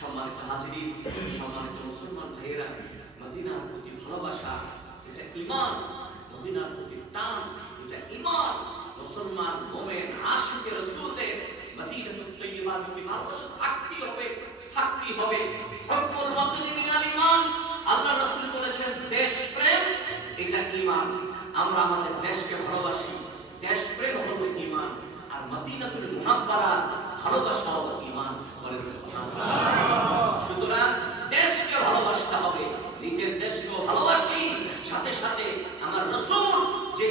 সম্মানিত হাজিরি সম্মানিত মুসলমান ভাইয়েরা, মদিনার প্রতি ভালোবাসা, এটা ইমান মদিনার প্রতি টান, এটা ইমান মুসলমান মোমেন আশিকের রাসূলদের মদিনাতুল তাইয়্যিবা প্রতি ভালোবাসা থাকতেই হবে থাকতেই হবে। হুব্বুল ওয়াতনি মিনাল ঈমান। আল্লাহ রাসূল বলেছেন, দেশ প্রেম, এটা ঈমান। আমরা আমাদের দেশকে ভালোবাসি, দেশ প্রেম হলো ঈমান। আর মদিনাতুল মুনাফফারা ভালোবাসা হলো ঈমান। সুতরাং দেশকে ভালোবাসতে হবে নিজের দেশকেও ভালোবাসি। সাথে সাথে আমার রসুল যে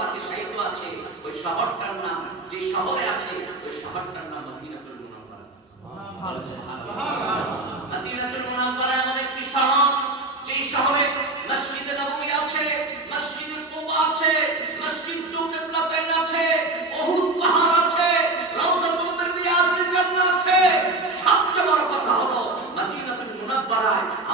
পাকে সাহিত্য আছে ওই শহরটার নাম যে শহরে আছে ওই শহরটার নাম মদিনাতুল মুনাফফারা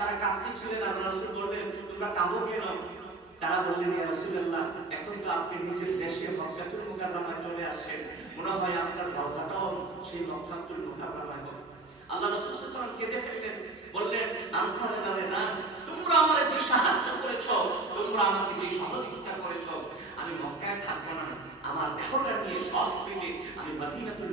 তারা কাঁদতেছিলেন আল্লাহ রাসূল বললেন, তোমরা কাঁদো কেন? তারা বললেন, ইয়া রাসূলুল্লাহ, এখন তো আপনি নিজের দেশে মক্কাতুল মুকাররমায় চলে আসছেন। মনে হয় আপনার রওজাটাও সেই মক্কাতুল মুকাররমায় হবে আল্লাহ রাসূল সাল্লাল্লাহু আলাইহি কেঁদে ফেললেন, বললেন আনসারের না, তোমরা আমারে যে সাহায্য করেছ, তোমরা আমাকে যে সহযোগিতা করেছ, আমি মক্কায় থাকব না। আমার দেহটা নিয়ে সব পেলে আমি মদিনাতুল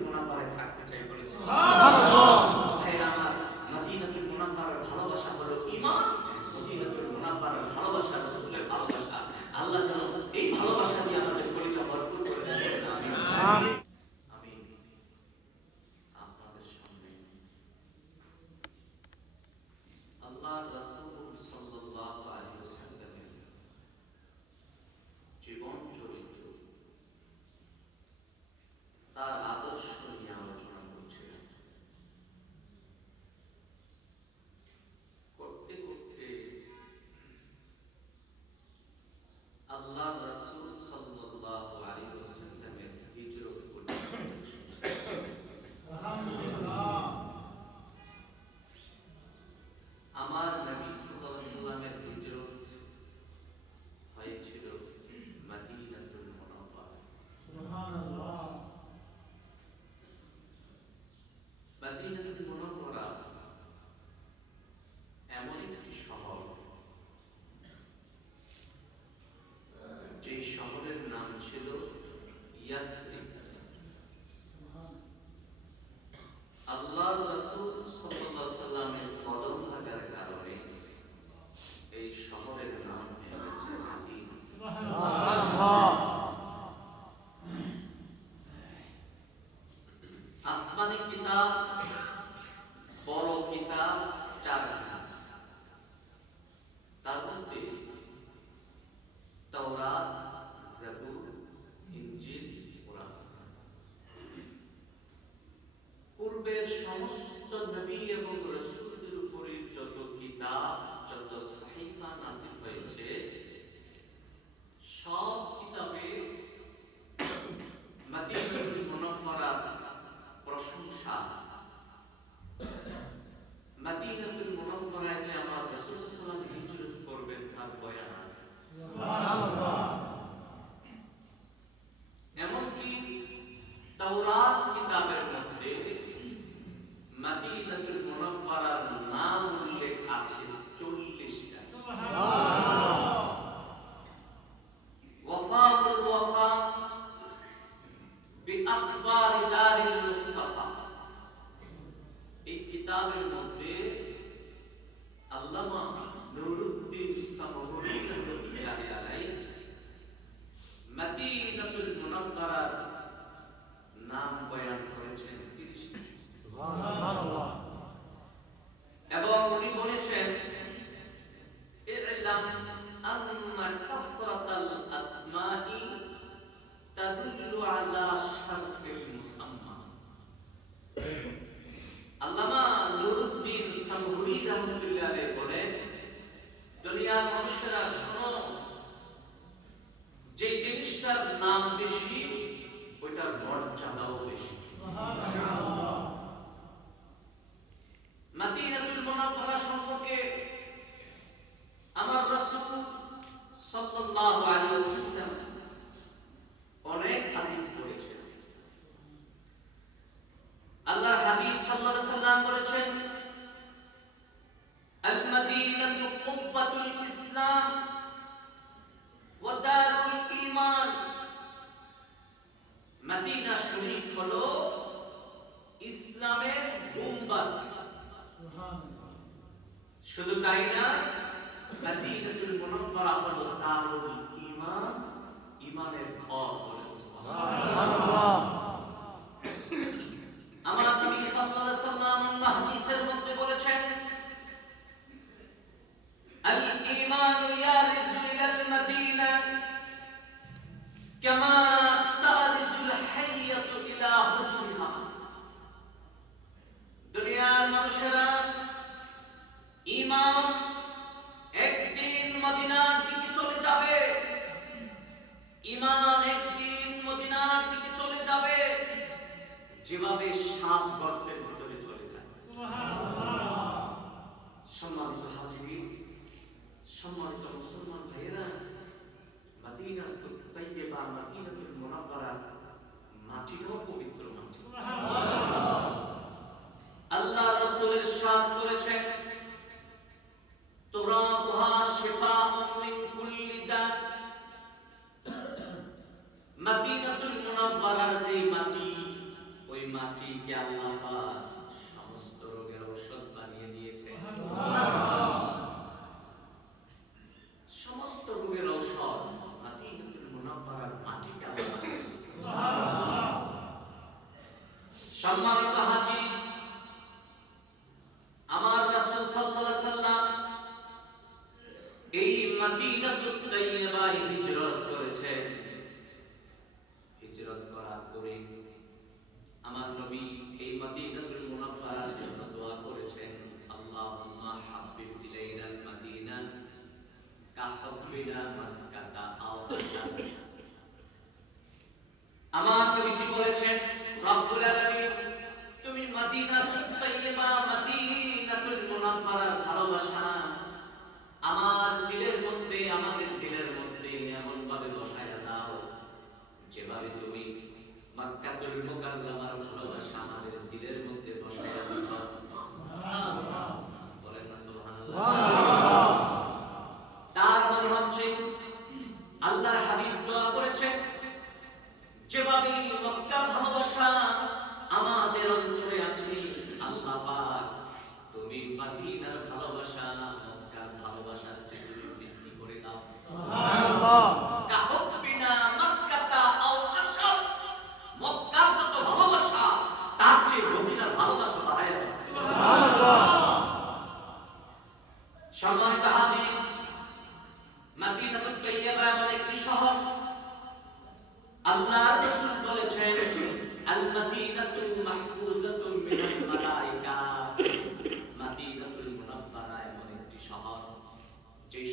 Muhammadun Sundabiyya Bukurus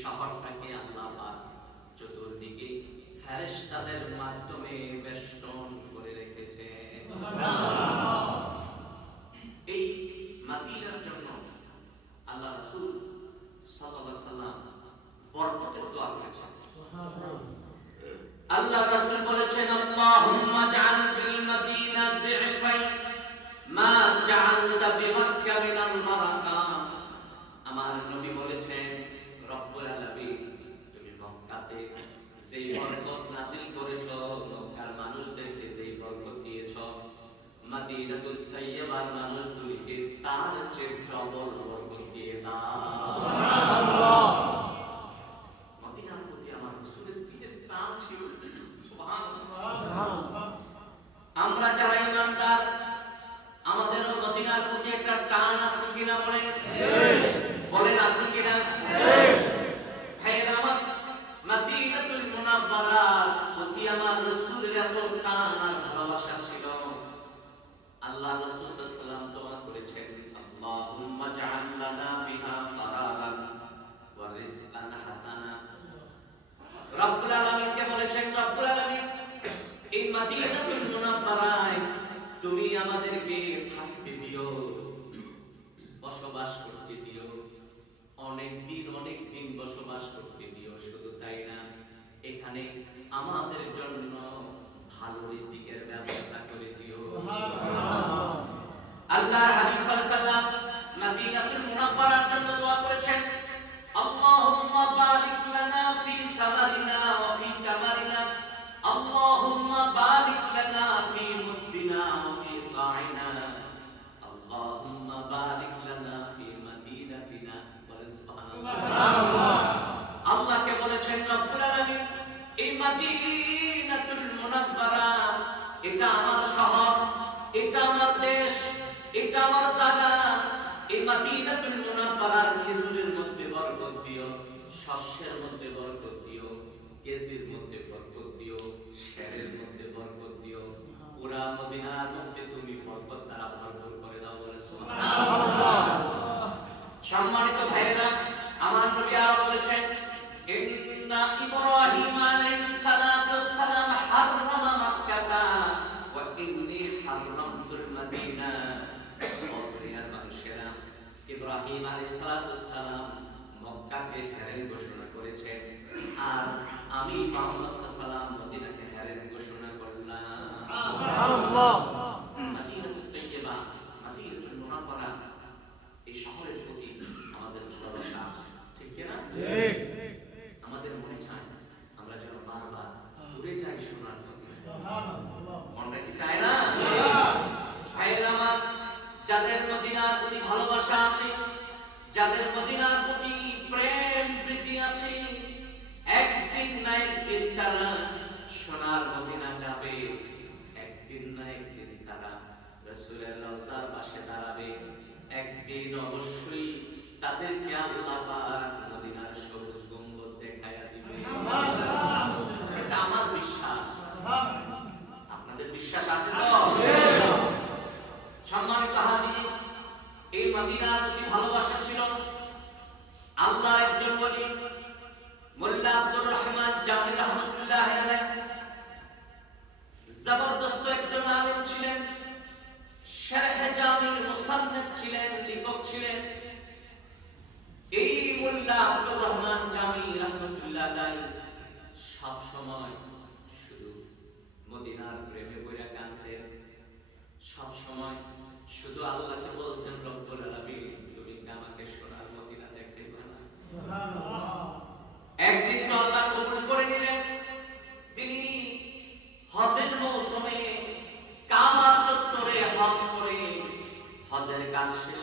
শহরটাকে আল্লাহ পাক চতুর্দিকে ফেরেশতাদের মাধ্যমে বেষ্টন করে রেখেছে। এই মাদিনার জন্য আল্লাহ রাসূল সাল্লাল্লাহু সাল্লাম বরকতের দোয়া করেছেন। আল্লাহ রাসূল বলেছেন আল্লাহুম্মা জাআল মাদিনাতুত তাইয়্যিবার মানুষগুলিকে তার চেয়ে ডবল বরকত দিয়ে দাও আলাইসালাম মক্কাকে হেরেন ঘোষণা করেছেন। আর আমি মোহাম্মদ সাল্লাম তাদেরকে আল্লাহ পাক মদিনার সবুজ গম্বুজ এটা আমার বিশ্বাস। আপনাদের বিশ্বাস আছে তো? সম্মানিত হাজি এই মদিনার প্রতি ভালোবাসা ছিল। আল্লাহ একজন বলি fácil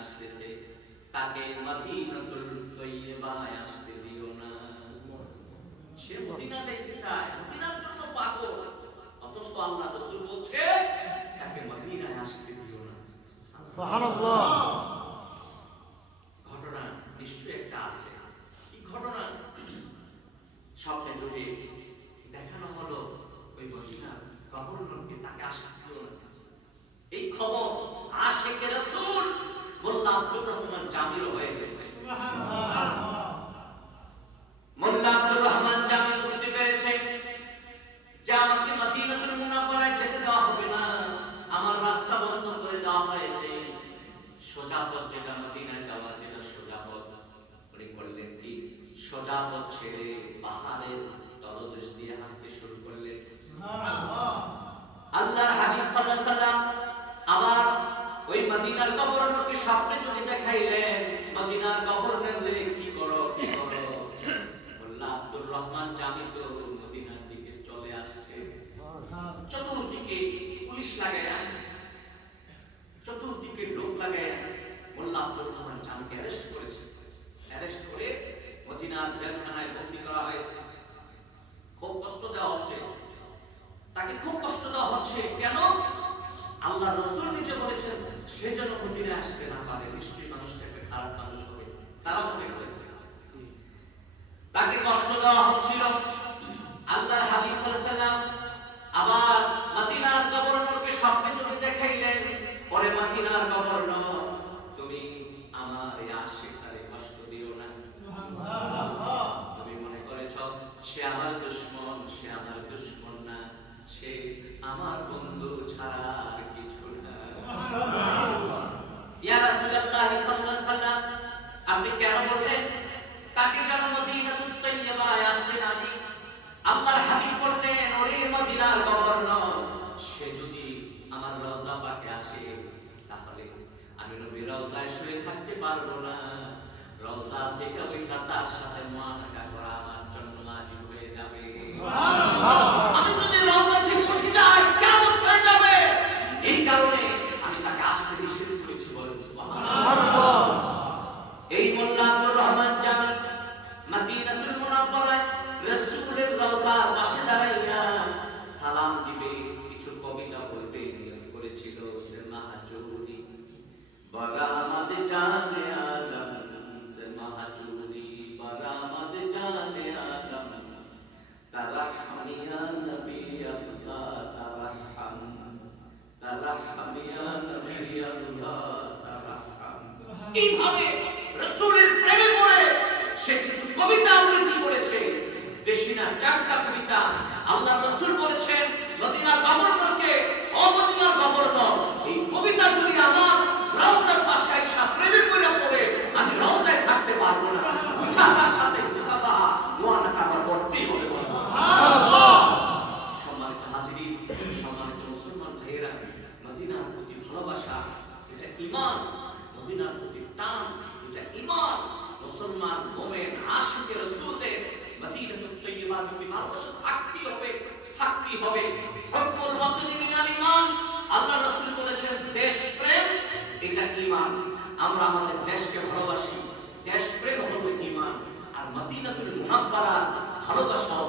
আসতেছে। তাকে মদিনাতুল তৈয়বায় আসতে দিও না। সে মদিনা চাইতে চায় মদিনার জন্য পাগল। অথচ আল্লাহ রাসূল বলছে তাকে মদিনায় আসতে দিও না। সুবহানাল্লাহ। ঘটনা নিশ্চয়ই একটা আছে। কি ঘটনা? স্বপ্নে জুড়ে দেখানো হলো ওই মদিনা গভর্নরকে তাকে আসতে দিও না। এই খবর আশেখ রাসূল মোল্লা আব্দুর রহমান জামিরও হয়ে গেছে। মোল্লা আব্দুর রহমান খানকে অ্যারেস্ট করেছে? অ্যারেস্ট করে মদিনার জেলখানায় বন্দী করা হয়েছে। খুব কষ্ট দেওয়া হচ্ছে। তাকে খুব কষ্ট দেওয়া হচ্ছে। কেন? আল্লাহ রসুল নিজে বলেছেন, সে যেন মদিনায় আসতে না পারে, নিশ্চয়ই মানুষটা একটা খারাপ মানুষ হবে। তারা আমার বন্ধু ছাড়া আর কিছু না। ইয়া রাসূলুল্লাহ সাল্লাল্লাহু সাল্লাম আপনি কেন বললেন তাকে যেন মদিনাতুত তাইয়্যিবায় আসবেন আজি আল্লাহর হাবিব বললেন ওরে মদিনার গভর্নর সে যদি আমার রওজা পাকে আসে তাহলে আমি নবীর রওজায় শুয়ে থাকতে পারব না। রওজা থেকে ওইটা তার সাথে But uh, 体しか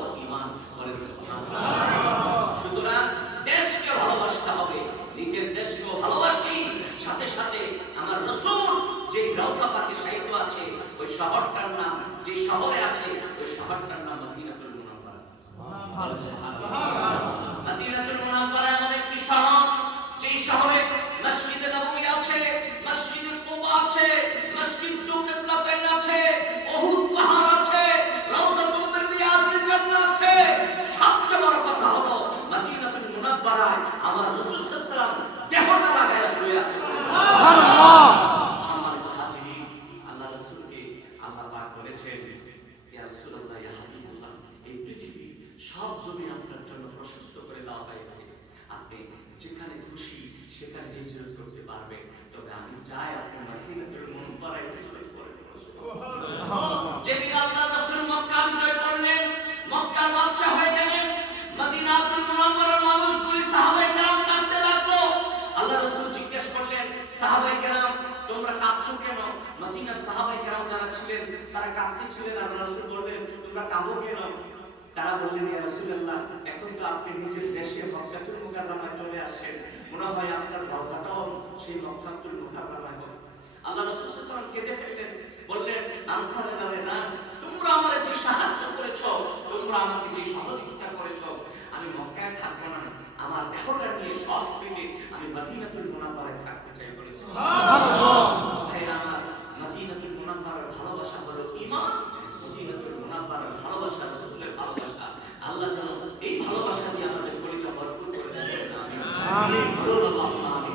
কেন তারা বললেন এখন তো আপনি নিজের দেশে চলে আসছেন। মনে হয় আপনার সেই হবে। আল্লাহ কেঁদে ফেললেন, বললেন, আনসারের না, তোমরা আমার যে সাহায্য করেছ, তোমরা আমাকে যে সহযোগিতা করেছ, আমি মক্কায় থাকব না। আমার দেহটা নিয়ে সব আমি মদিনাতুল মুনাওয়ারায় থাকতে চাই বলেছি। সুবহানাল্লাহ। Amém.